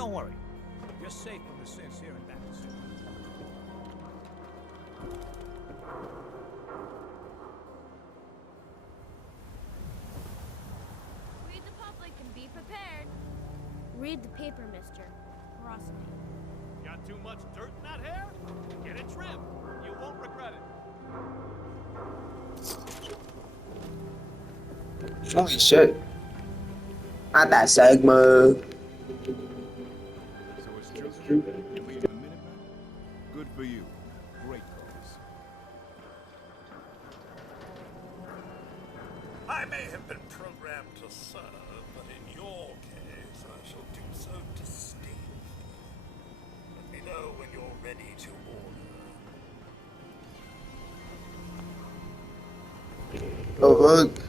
Don't worry. You're safe from the sins here in Battersea. Read the public and be prepared. Read the paper, mister. Veracity. Got too much dirt in that hair? Get it trimmed. You won't regret it. Holy shit. Not that Sigma. So it's true? You're leading the Minutemen? Good for you. Great cause. I may have been programmed to serve, but in your case, I shall do so disdainfully. Let me know when you're ready to order. Oh, fuck.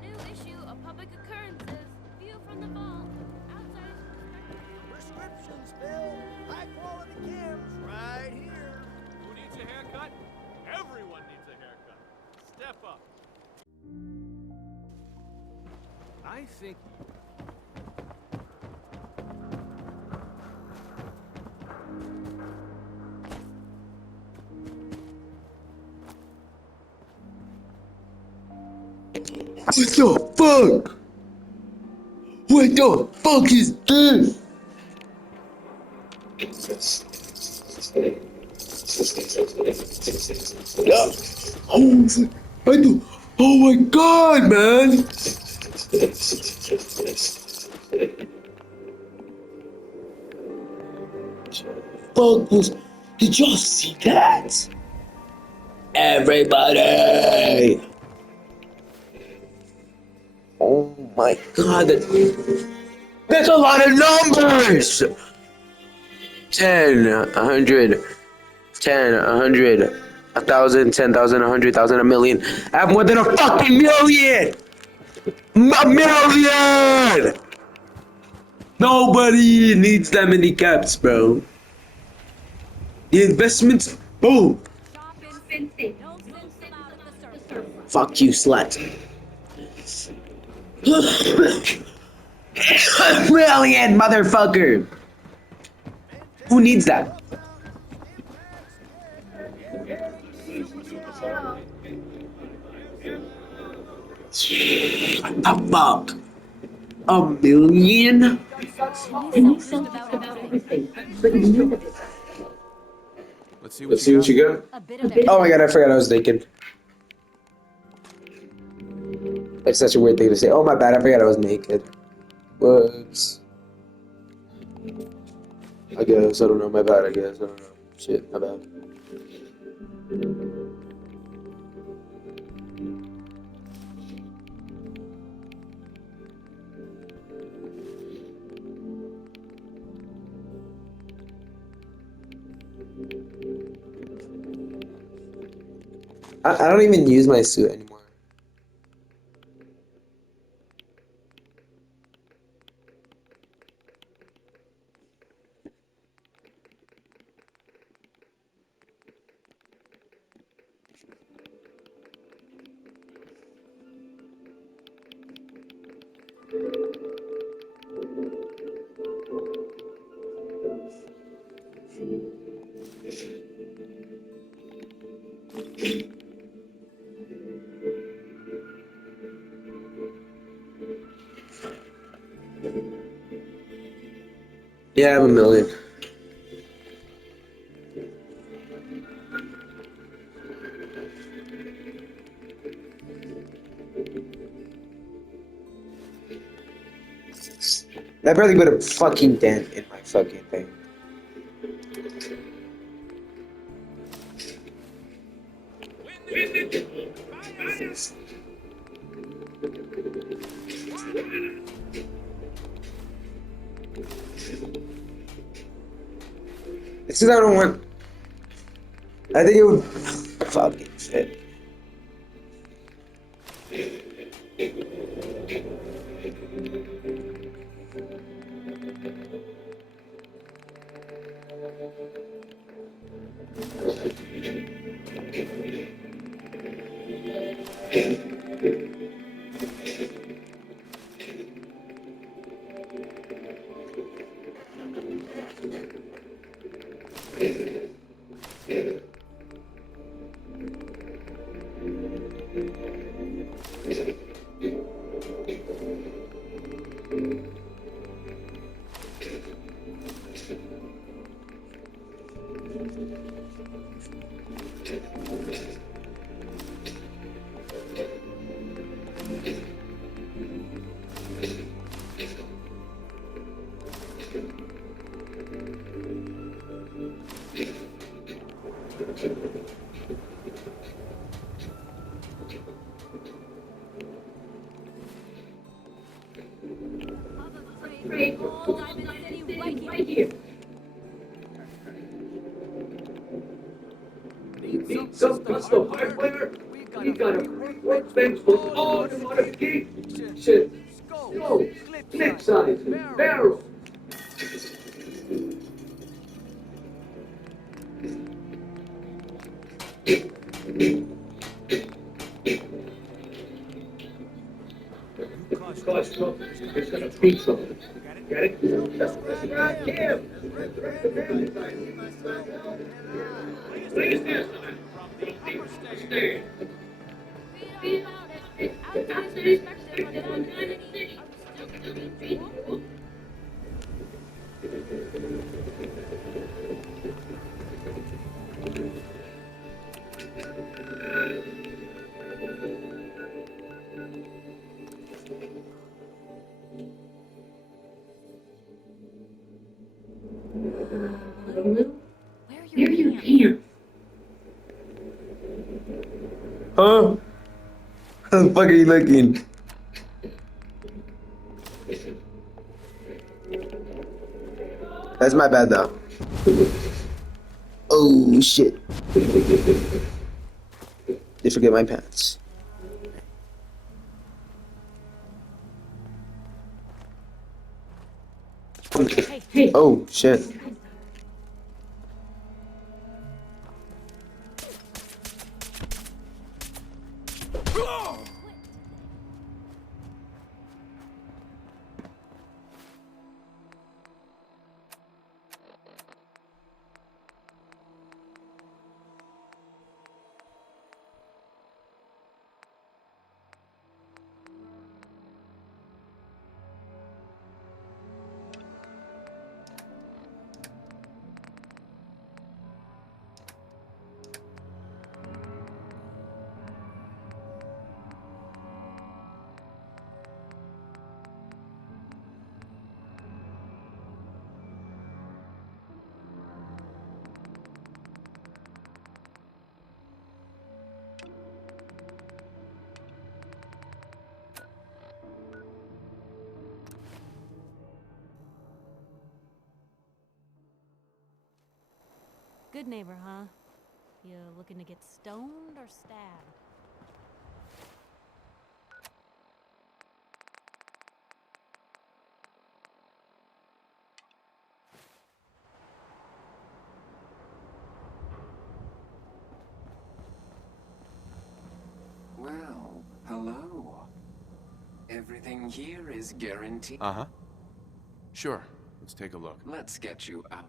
New issue of Public Occurrences. View from the vault. Outside Prescriptions, Bill. High quality cams right here. Who needs a haircut? Everyone needs a haircut. Step up. I think What the fuck? What the fuck is this? Yeah. Oh, oh my god, man! Fuck was. Did y'all see that? Everybody! Oh my god, that's a lot of numbers! 10, 100, 10, 100, 1,000, 10,000, 100,000, a million. I have more than a fucking million! A million! Nobody needs that many caps, bro. The investments, boom! Fuck you, slut. Million, motherfucker! Who needs that? What the fuck? A million? let's see what you got. Oh my god, I forgot I was naked. It's such a weird thing to say. Oh my bad, I forgot I was naked. Whoops. I guess, I don't know, my bad, I guess, I don't know. Shit, my bad. I don't even use my suit anymore. Yeah, I have a million. That barely put a fucking dent in my fucking thing. It's because I don't want. I think it would fucking fit. Great old Diamond City right here. Need some custom hardware? We got a free workbench with all the modifications. Scopes, clip sizes, barrels. Cost trouble. It's gonna be something. Get it? Self-described him. Please do. Read all about it. Outside perspective on Diamond City. Are we still being cool? Where are your pants? Huh? How the fuck are you looking? That's my bad though. Oh shit. Did forget my pants. Hey. Oh shit. Good neighbor, huh? You looking to get stoned or stabbed? Well, hello. Everything here is guaranteed. Uh-huh. Sure. Let's take a look. Let's get you out.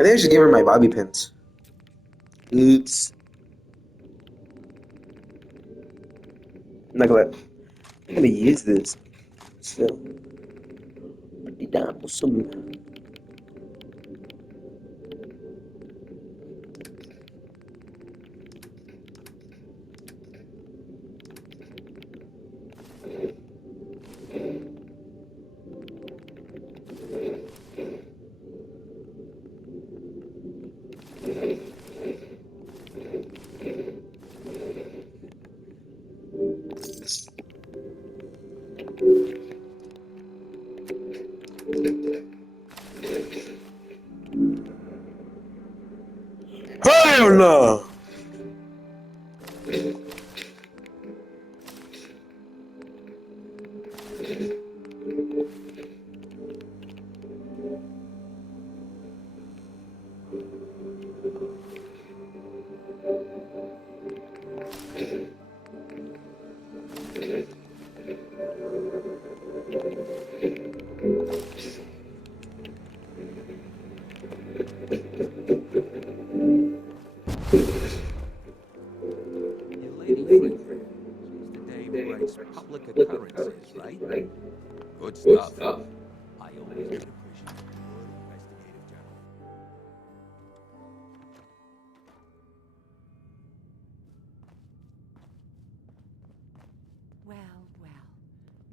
I think I should give her my bobby pins. Oops. I'm not gonna use this. So, put it down for some. Hell no! Your lady friend, she's the dame who writes public occurrences, right? Good stuff. I always did appreciate good investigative journalism. Well, well,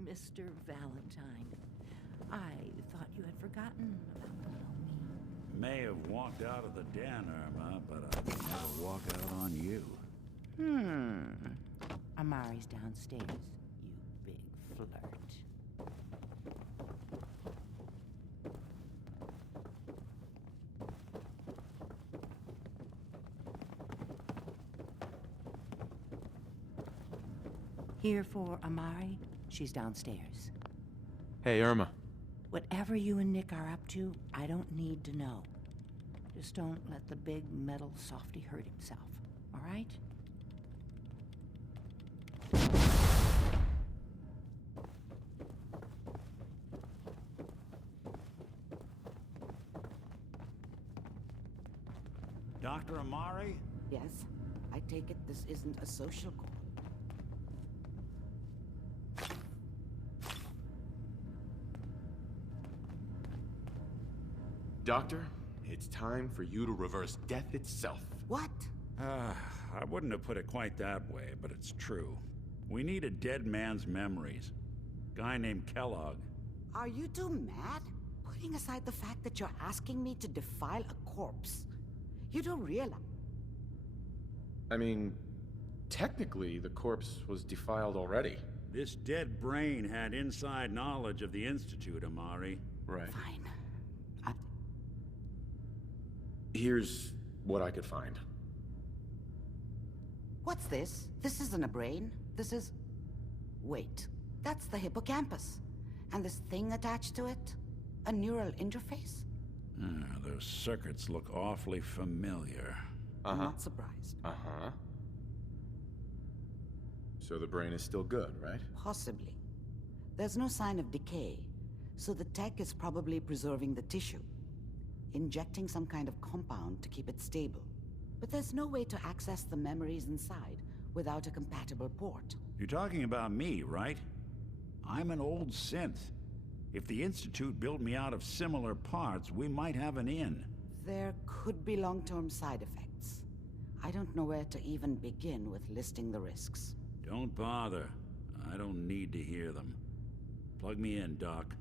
Mr. Valentine. I thought you had forgotten about little me. May have walked out of the den, Irma, but I'd never walk out on you. Amari's downstairs, you big flirt. Here for Amari, she's downstairs. Hey, Irma. Whatever you and Nick are up to, I don't need to know. Just don't let the big metal softy hurt himself, all right? Dr. Amari? Yes, I take it this isn't a social call. Doctor, it's time for you to reverse death itself. What? I wouldn't have put it quite that way, but it's true. We need a dead man's memories. Guy named Kellogg. Are you two mad? Putting aside the fact that you're asking me to defile a corpse, you don't realize. I mean, technically, the corpse was defiled already. This dead brain had inside knowledge of the Institute, Amari. Right. Fine. Here's what I could find. What's this? This isn't a brain. This is... Wait. That's the hippocampus. And this thing attached to it? A neural interface? Those circuits look awfully familiar. I'm not surprised. Uh-huh. So the brain is still good, right? Possibly. There's no sign of decay, so the tech is probably preserving the tissue. Injecting some kind of compound to keep it stable. But there's no way to access the memories inside without a compatible port. You're talking about me, right? I'm an old synth. If the Institute built me out of similar parts, we might have an in. There could be long-term side effects. I don't know where to even begin with listing the risks. Don't bother. I don't need to hear them. Plug me in, Doc.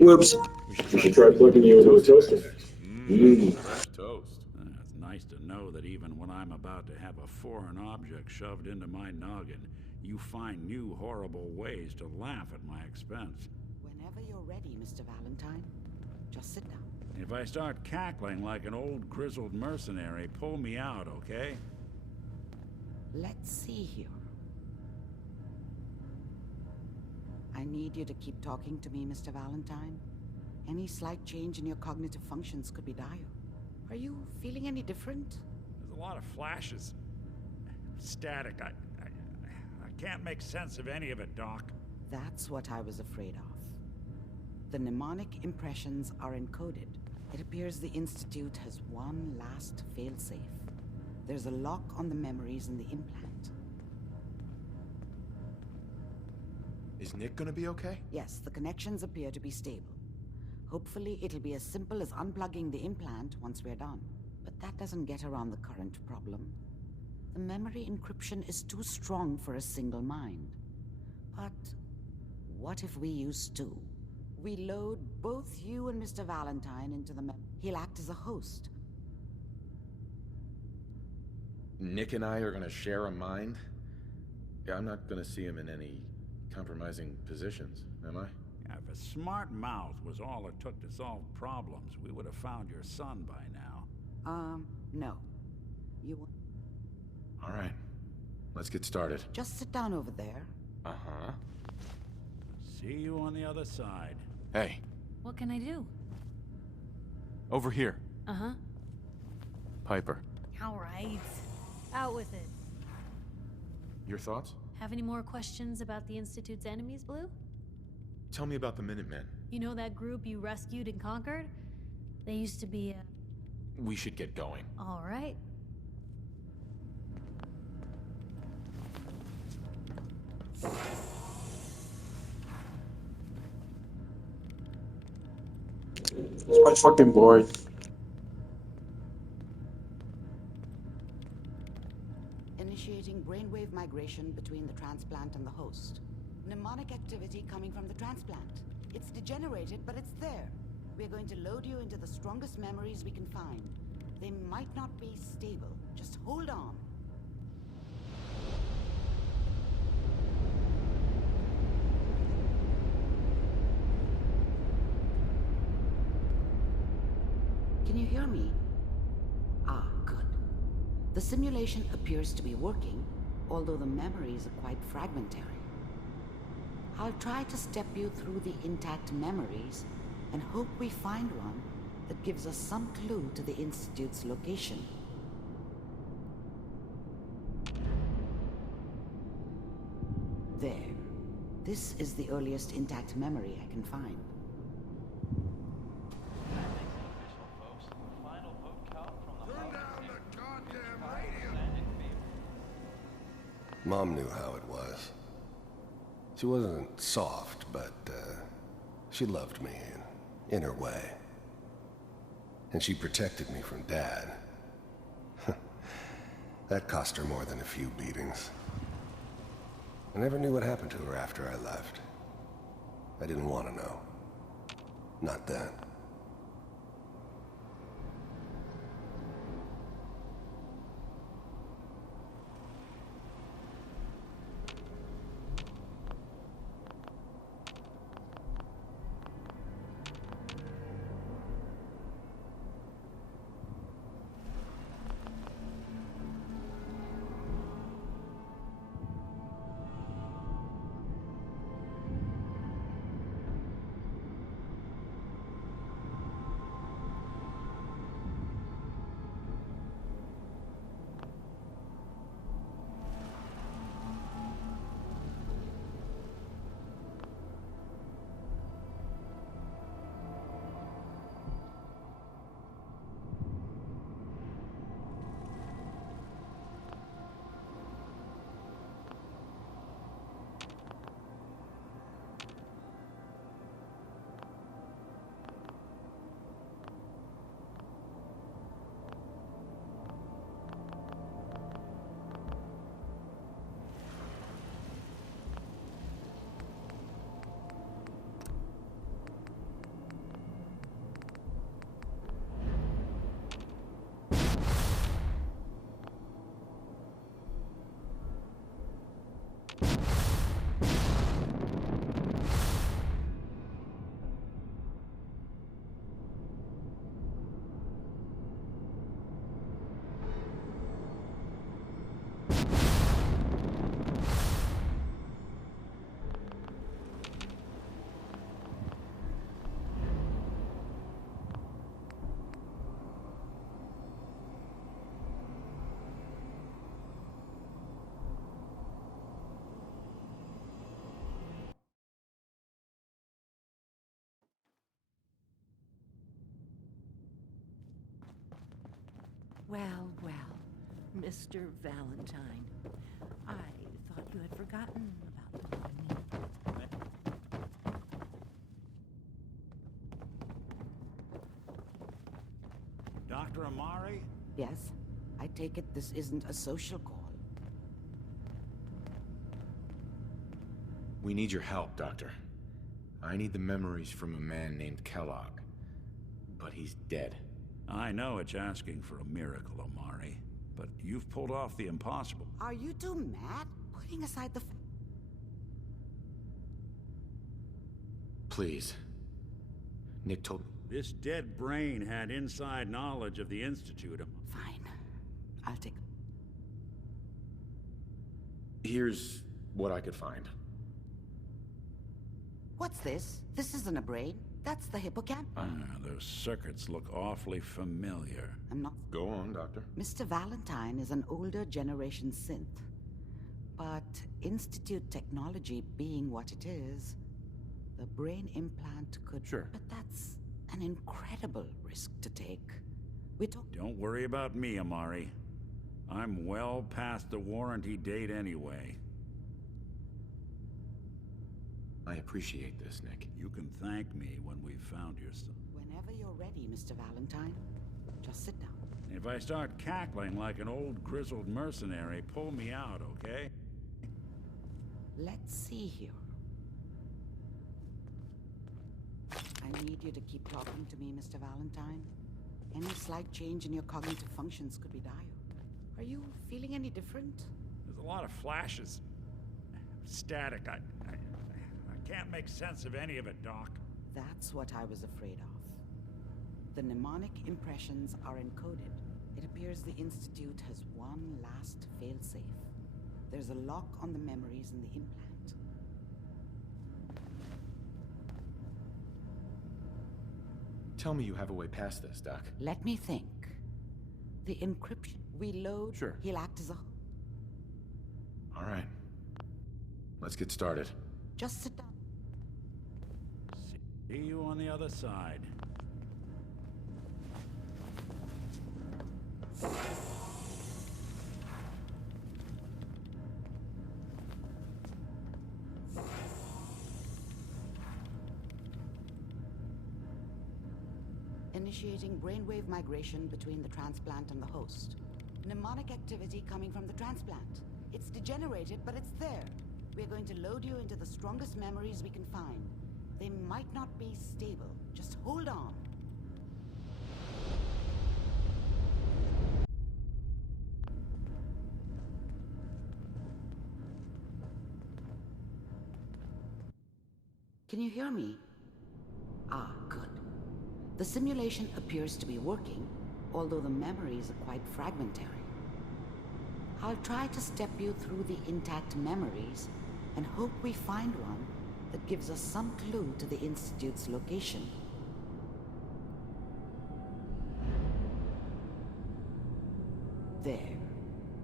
Whoops. You should try plugging you into a toaster next. Fresh toast. It's nice to know that even when I'm about to have a foreign object shoved into my noggin, you find new horrible ways to laugh at my expense. Whenever you're ready, Mr. Valentine, just sit down. If I start cackling like an old grizzled mercenary, pull me out, okay? Let's see here. I need you to keep talking to me, Mr. Valentine. Any slight change in your cognitive functions could be dire. Are you feeling any different? There's a lot of flashes. Static. I can't make sense of any of it, Doc. That's what I was afraid of. The mnemonic impressions are encoded. It appears the Institute has one last failsafe. There's a lock on the memories in the implant. Is Nick gonna be okay? Yes, the connections appear to be stable. Hopefully, it'll be as simple as unplugging the implant once we're done. But that doesn't get around the current problem. The memory encryption is too strong for a single mind. But what if we use two? We load both you and Mr. Valentine into the He'll act as a host. Nick and I are gonna share a mind? Yeah, I'm not gonna see him in any compromising positions, am I? If a smart mouth was all it took to solve problems, we would have found your son by now. No. You won't. All right, let's get started. Just sit down over there. Uh-huh. See you on the other side. Hey, What can I do? over here. Uh-huh. Piper, All right. Out with it. your thoughts? Have any more questions about the Institute's enemies, Blue? Tell me about the Minutemen. You know that group you rescued and conquered? They used to be, We should get going. all right. It's quite fucking boring. Initiating brainwave migration between the transplant and the host. Mnemonic activity coming from the transplant. It's degenerated, but it's there. We're going to load you into the strongest memories we can find. They might not be stable. Just hold on. Can you hear me? Ah, good. The simulation appears to be working, although the memories are quite fragmentary. I'll try to step you through the intact memories and hope we find one that gives us some clue to the Institute's location. There. This is the earliest intact memory I can find. Mom knew how it was. She wasn't soft, but she loved me in her way. And she protected me from Dad. That cost her more than a few beatings. I never knew what happened to her after I left. I didn't want to know. Not then. Well, Mr. Valentine. I thought you had forgotten about me. Dr. Amari? Yes? I take it this isn't a social call. We need your help, Doctor. I need the memories from a man named Kellogg. But he's dead. I know it's asking for a miracle, Amari, but you've pulled off the impossible. Are you two mad? Putting aside the Please. Nick told... This dead brain had inside knowledge of the Institute. Fine. I'll take... Here's what I could find. What's this? This isn't a brain. That's the hippocampus. Those circuits look awfully familiar. I'm not... Go on, Doctor. Mr. Valentine is an older generation synth. But Institute technology being what it is, the brain implant could... Sure. But that's an incredible risk to take. Don't worry about me, Amari. I'm well past the warranty date anyway. I appreciate this, Nick. You can thank me when we've found your son. Whenever you're ready, Mr. Valentine. Just sit down. If I start cackling like an old grizzled mercenary, pull me out, okay? Let's see here. I need you to keep talking to me, Mr. Valentine. Any slight change in your cognitive functions could be dire. Are you feeling any different? There's a lot of flashes. Static. I can't make sense of any of it, Doc. That's what I was afraid of. The mnemonic impressions are encoded. It appears the Institute has one last failsafe. There's a lock on the memories in the implant. Tell me you have a way past this, Doc. Let me think. The encryption. We load. Sure. He'll act as a... All right. Let's get started. Just sit down. See you on the other side. Initiating brainwave migration between the transplant and the host. Mnemonic activity coming from the transplant. It's degenerated, but it's there. We're going to load you into the strongest memories we can find. They might not be stable. Just hold on. Can you hear me? Ah, good. The simulation appears to be working, although the memories are quite fragmentary. I'll try to step you through the intact memories and hope we find one that gives us some clue to the Institute's location. There.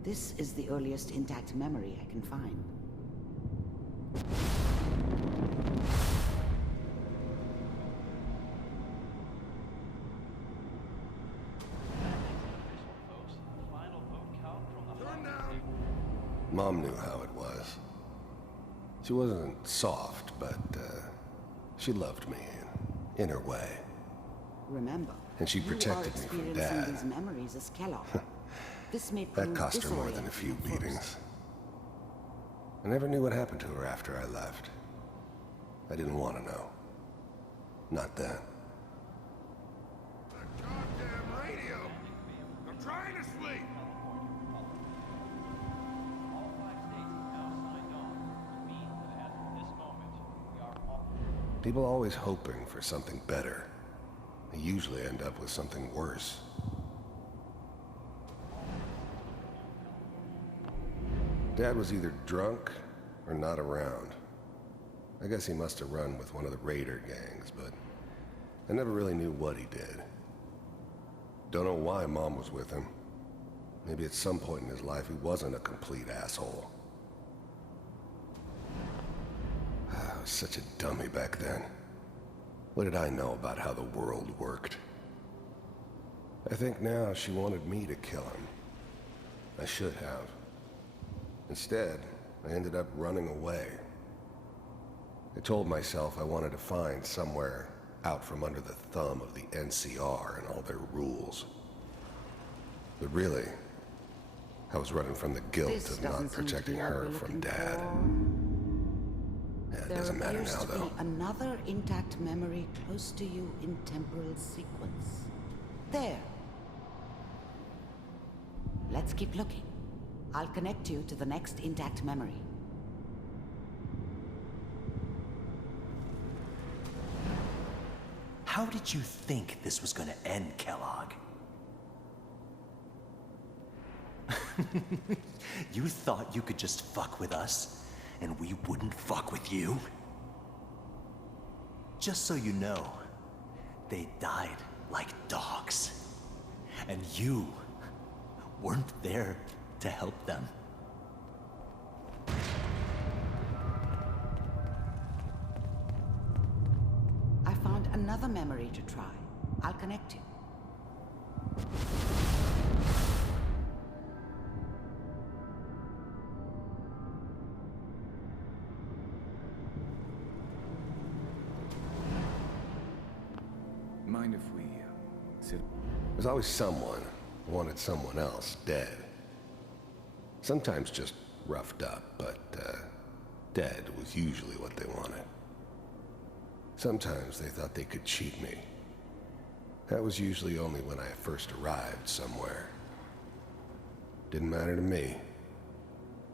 This is the earliest intact memory I can find. Mom knew how it was. She wasn't soft, but she loved me in her way. Remember, and she protected me from Dad. These memories as Kellogg. This may that cost her more than a few beatings. I never knew what happened to her after I left. I didn't want to know. Not then. The goddamn radio! I'm trying to sleep! People always hoping for something better. They usually end up with something worse. Dad was either drunk or not around. I guess he must have run with one of the raider gangs, but I never really knew what he did. Don't know why Mom was with him. Maybe at some point in his life he wasn't a complete asshole. I was such a dummy back then. What did I know about how the world worked? I think now she wanted me to kill him. I should have. Instead, I ended up running away. I told myself I wanted to find somewhere out from under the thumb of the NCR and all their rules. But really, I was running from the guilt This of not doesn't seem to protecting be what her we're from looking Dad. for. Yeah, it There doesn't matter appears now, to be though. another intact memory close to you in temporal sequence. There. Let's keep looking. I'll connect you to the next intact memory. How did you think this was gonna end, Kellogg? You thought you could just fuck with us, and we wouldn't fuck with you? Just so you know, they died like dogs. And you weren't there to help them. I found another memory to try. I'll connect you. Mind if we sit? There's always someone who wanted someone else dead. Sometimes just roughed up, but dead was usually what they wanted. Sometimes they thought they could cheat me. That was usually only when I first arrived somewhere. Didn't matter to me.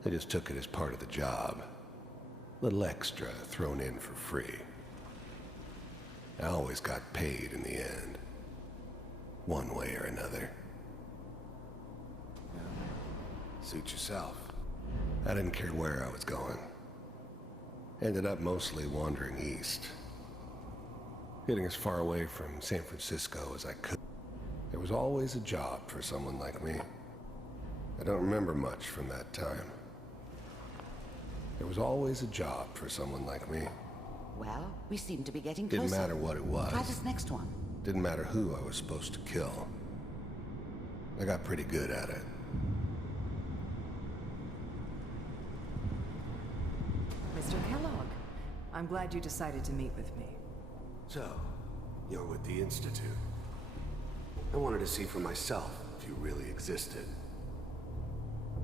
They just took it as part of the job. Little extra thrown in for free. I always got paid in the end. One way or another. Suit yourself. I didn't care where I was going. Ended up mostly wandering east. Getting as far away from San Francisco as I could. There was always a job for someone like me. I don't remember much from that time. There was always a job for someone like me. Well, we seem to be getting closer. Didn't matter what it was. Try this next one. Didn't matter who I was supposed to kill. I got pretty good at it. Mr. Kellogg, I'm glad you decided to meet with me. So, you're with the Institute. I wanted to see for myself if you really existed.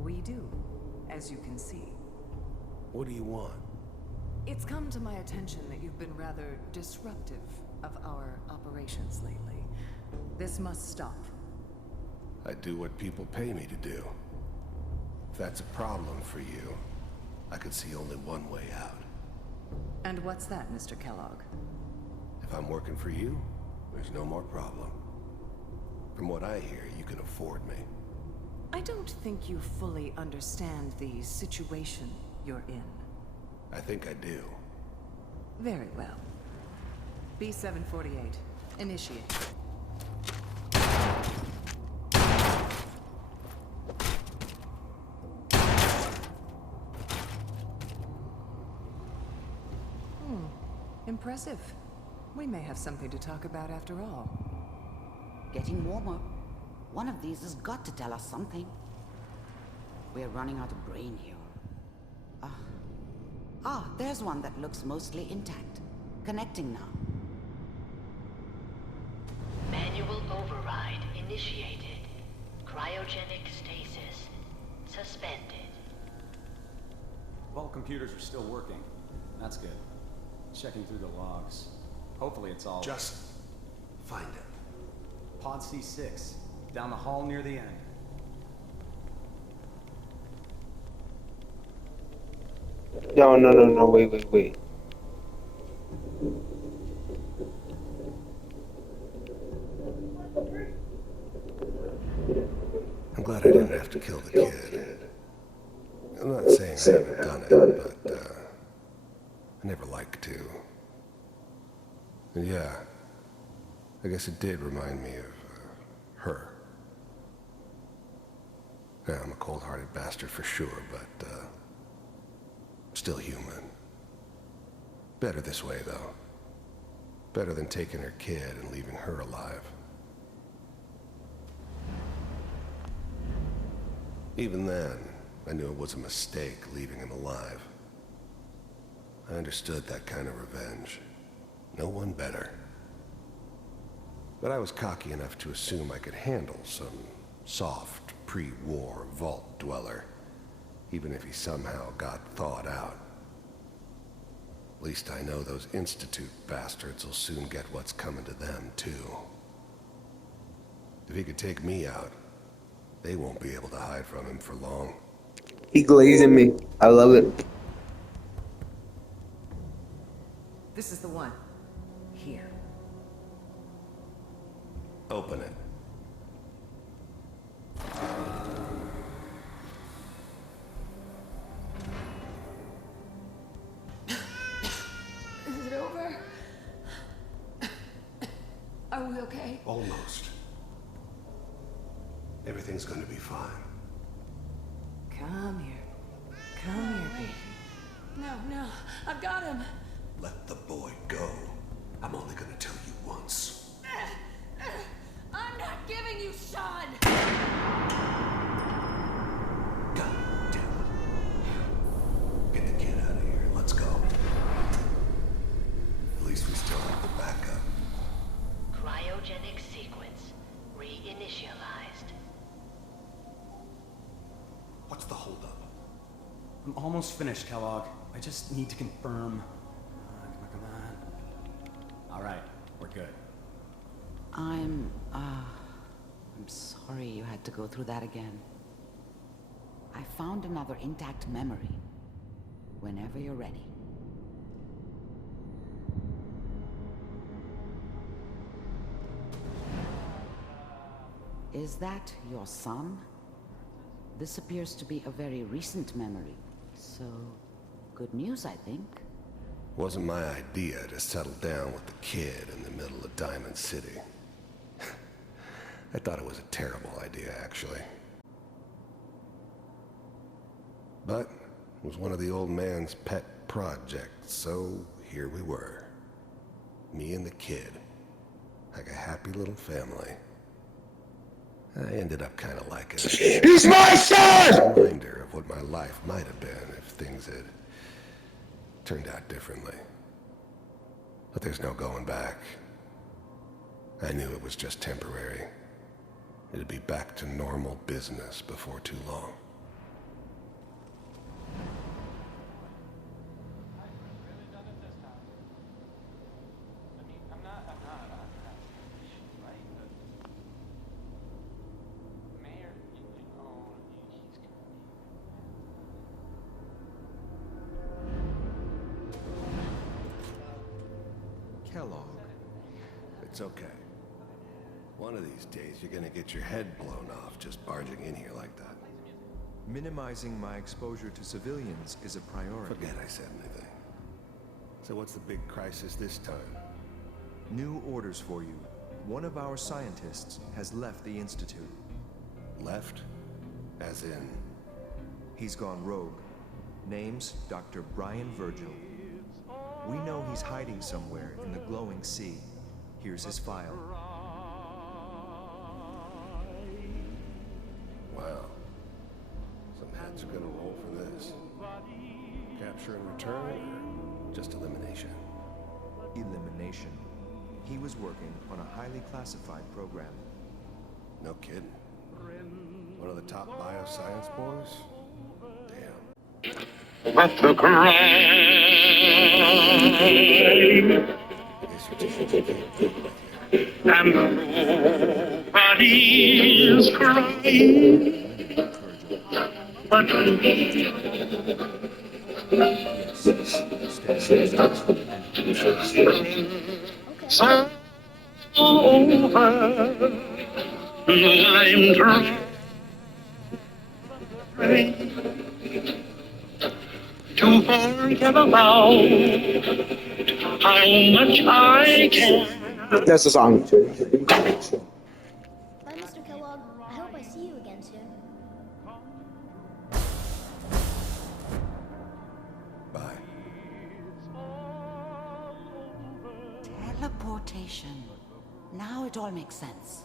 We do, as you can see. What do you want? It's come to my attention that you've been rather disruptive of our operations lately. This must stop. I do what people pay me to do. If that's a problem for you, I could see only one way out. And what's that, Mr. Kellogg? If I'm working for you, there's no more problem. From what I hear, you can afford me. I don't think you fully understand the situation you're in. I think I do. Very well. B-748, initiate. Impressive. We may have something to talk about after all. Getting warmer. One of these has got to tell us something. We're running out of brain here. There's one that looks mostly intact. Connecting now. Manual override initiated. Cryogenic stasis suspended. Vault computers are still working. That's good. Checking through the logs. Hopefully it's all... Just find it. Pod C6. Down the hall near the end. No, wait. I'm glad I didn't have to kill the kid. I'm not saying I haven't done it, but I never liked to. And yeah, I guess it did remind me of her. Yeah, I'm a cold-hearted bastard for sure, but still human. Better this way, though. Better than taking her kid and leaving her alive. Even then, I knew it was a mistake leaving him alive. I understood that kind of revenge. No one better. But I was cocky enough to assume I could handle some soft, pre-war vault dweller, even if he somehow got thawed out. At least I know those Institute bastards will soon get what's coming to them, too. If he could take me out, they won't be able to hide from him for long. He glazing me. I love it. This is the one. Here. Open it. Is it over? Are we okay? Almost. Everything's gonna be fine. Come here. Come here, baby. No, I've got him. Let the boy go. I'm only gonna tell you once. I'm not giving you Sean! God damn it. Get the kid out of here. Let's go. At least we still have the backup. Cryogenic sequence reinitialized. What's the holdup? I'm almost finished, Kellogg. I just need to confirm. Come on. All right, we're good. I'm sorry you had to go through that again. I found another intact memory. Whenever you're ready. Is that your son? This appears to be a very recent memory. So, good news, I think. Wasn't my idea to settle down with the kid in the middle of Diamond City. I thought it was a terrible idea, actually. But it was one of the old man's pet projects, so here we were. Me and the kid. Like a happy little family. I ended up kind of liking it. He's my son! Reminder of what my life might have been if things had turned out differently. But there's no going back. I knew it was just temporary. It'd be back to normal business before too long. Kellogg. It's okay. One of these days, you're gonna get your head blown off just barging in here like that. Minimizing my exposure to civilians is a priority. Forget I said anything. So what's the big crisis this time? New orders for you. One of our scientists has left the Institute. Left? As in? He's gone rogue. Name's Dr. Brian Virgil. We know he's hiding somewhere in the glowing sea. Here's his file. Wow. Some heads are gonna roll for this. Capture and return, or just elimination? Elimination. He was working on a highly classified program. No kidding. One of the top bioscience boys? Damn. But the cry and nobody's crying but so over I'm trying to forget about how much I can. That's the song. Bye, Mr. Kellogg. I hope I see you again soon. Bye. Teleportation. Now it all makes sense.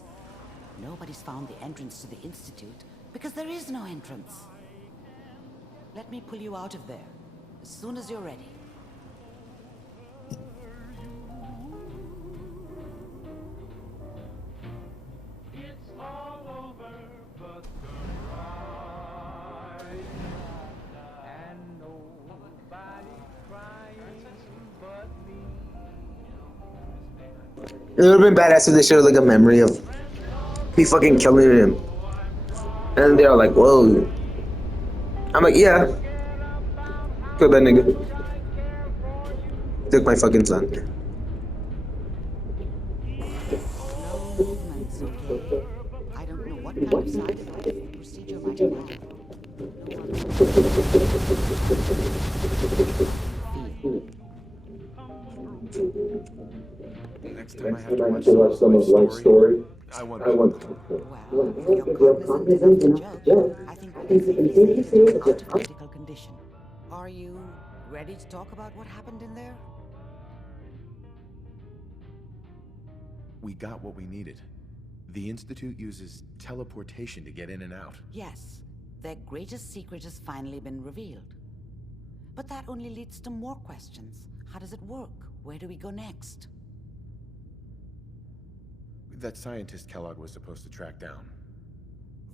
Nobody's found the entrance to the Institute, Because there is no entrance. Let me pull you out of there as soon as you're ready. It's all over, but the ride, and nobody crying but me. It would have been badass if they showed like a memory of me fucking killing him. And they're like, whoa. I'm like, yeah. Kill that nigga. Took my fucking son. No movements, okay? I don't know what kind of side effect the procedure might have had. Next time I have to watch someone's life story, I want Well, if you're cognizant enough to judge, I think we can safely say it's out of critical condition. Are you ready to talk about what happened in there? We got what we needed. The Institute uses teleportation to get in and out. Yes, their greatest secret has finally been revealed. But that only leads to more questions. How does it work? Where do we go next? That scientist Kellogg was supposed to track down.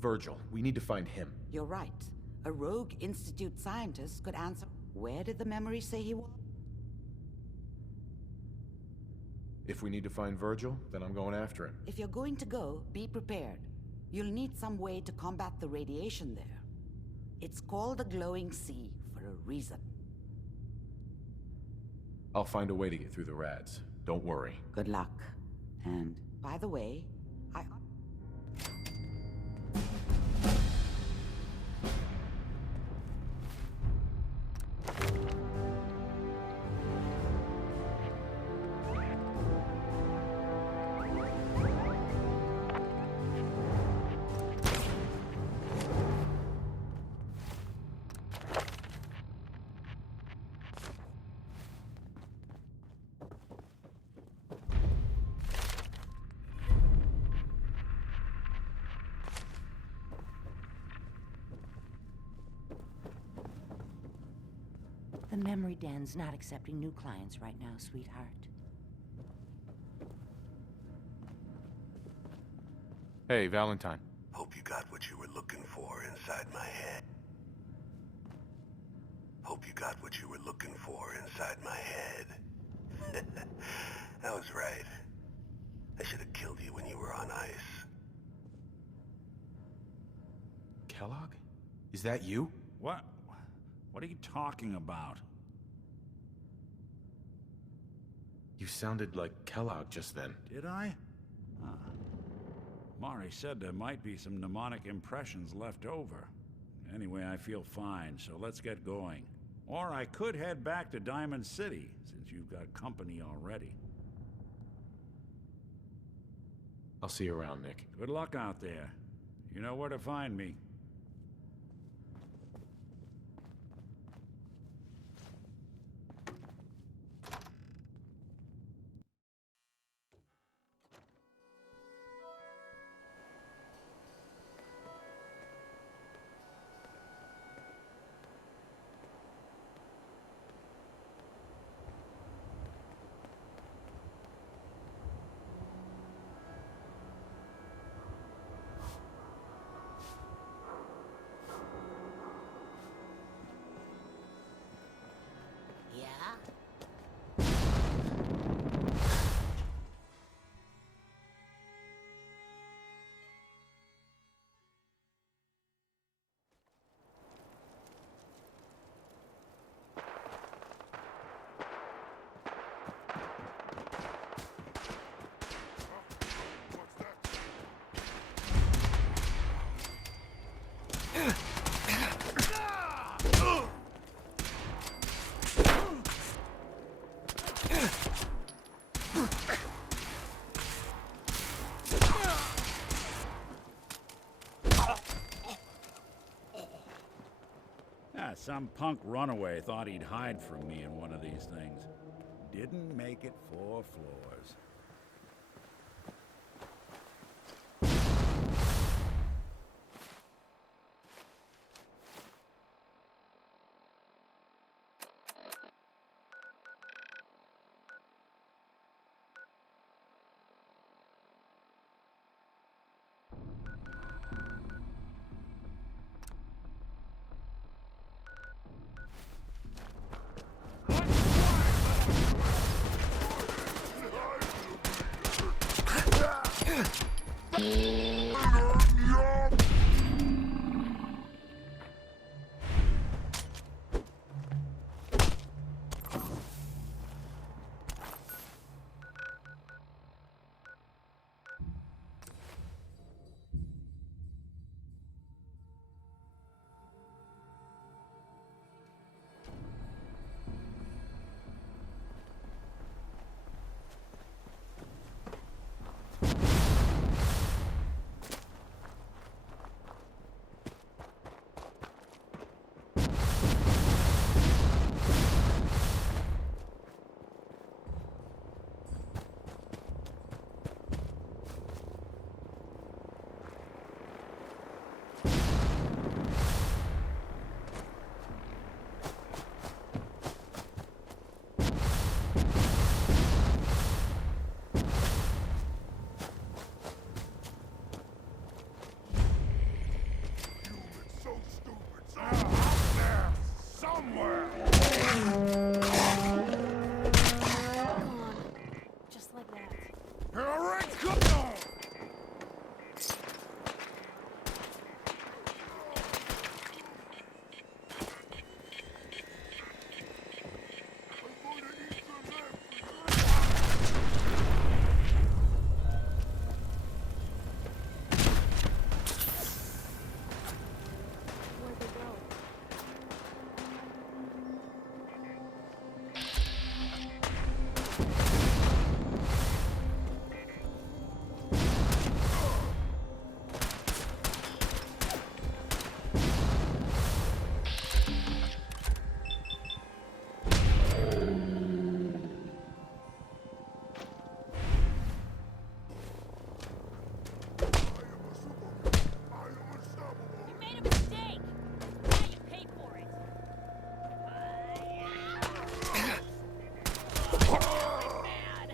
Virgil, we need to find him. You're right. A rogue Institute scientist could answer. Where did the memory say he was? If we need to find Virgil, then I'm going after him. If you're going to go, be prepared. You'll need some way to combat the radiation there. It's called the glowing sea for a reason. I'll find a way to get through the rads. Don't worry. Good luck. And, by the way, The memory den's not accepting new clients right now, sweetheart. Hey, Valentine. Hope you got what you were looking for inside my head. Hope you got what you were looking for inside my head. I was right. I should have killed you when you were on ice. Kellogg? Is that you? What? What are you talking about? You sounded like Kellogg just then. Did I? Mari said there might be some mnemonic impressions left over. Anyway, I feel fine, so let's get going. Or I could head back to Diamond City, since you've got company already. I'll see you around, Nick. Good luck out there. You know where to find me. Some punk runaway thought he'd hide from me in one of these things. Didn't make it 4 floors. Just like that. Where'd they go? You made a mistake. Now you pay for it. Mad.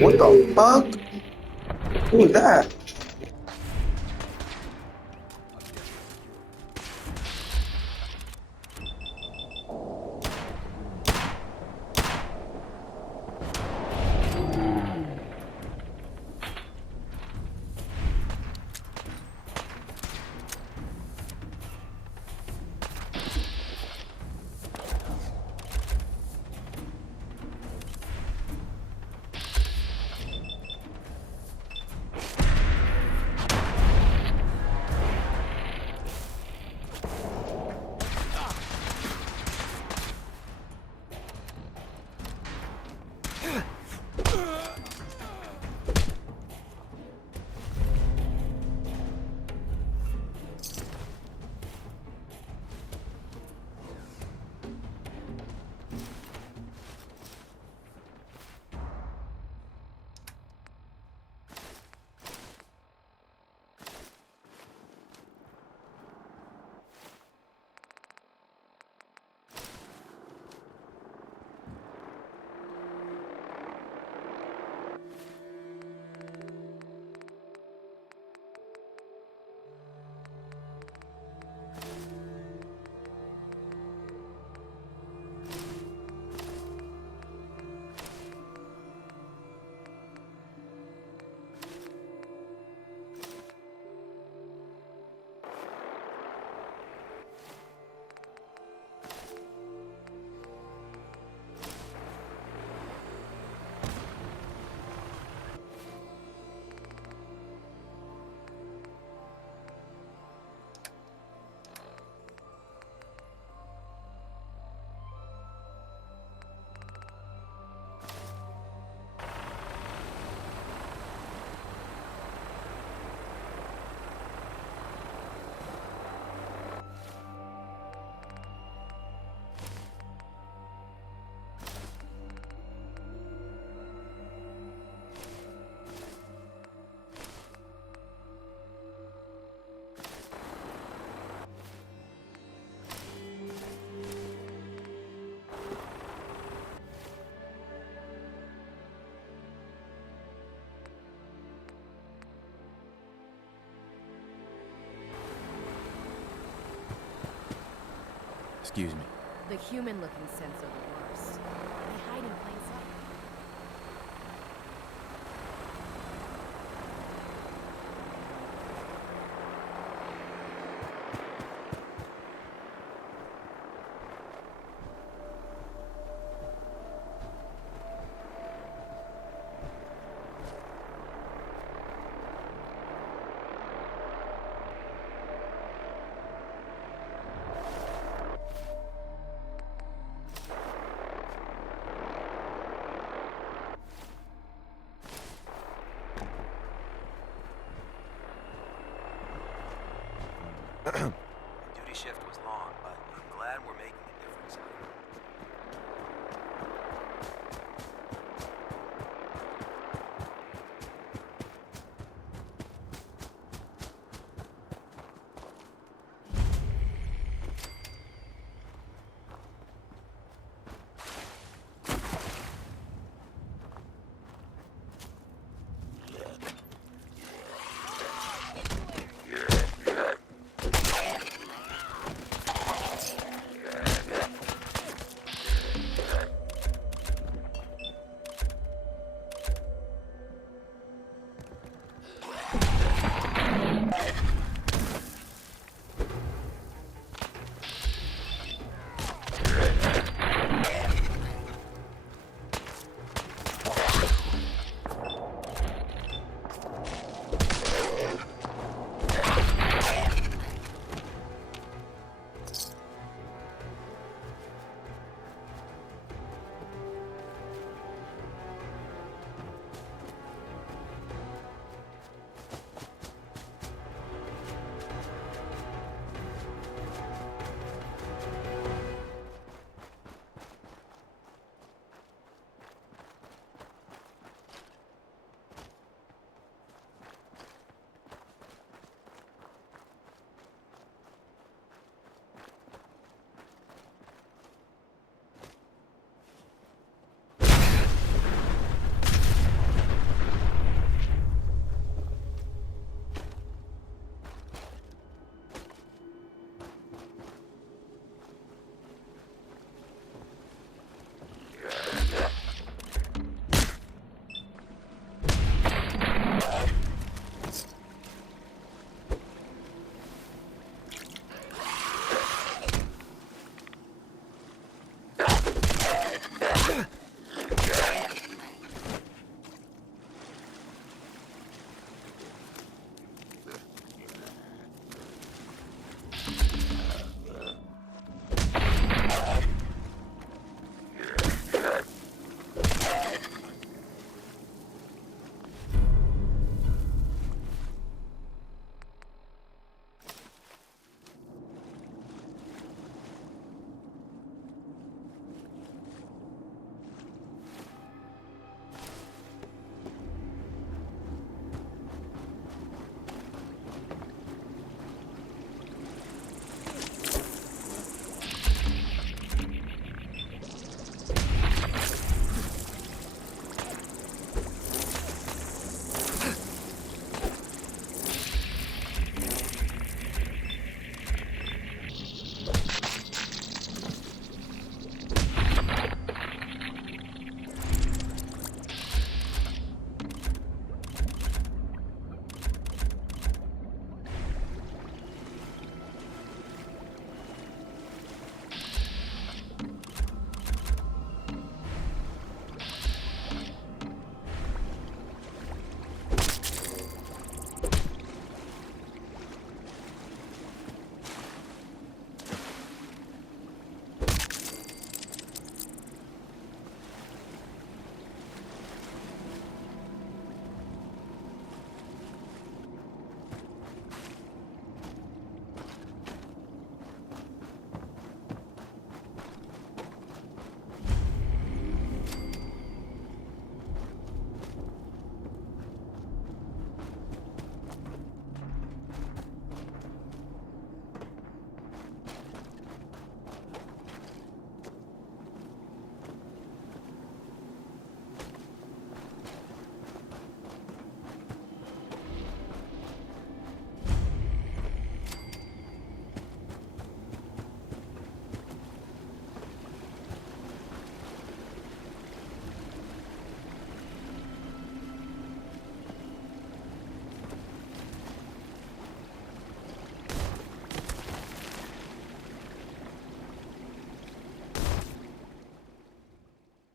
What the fuck? Who is that? Excuse me. The human-looking synths are the worst. They hide in plain sight. Duty shift was long, but I'm glad we're making a difference.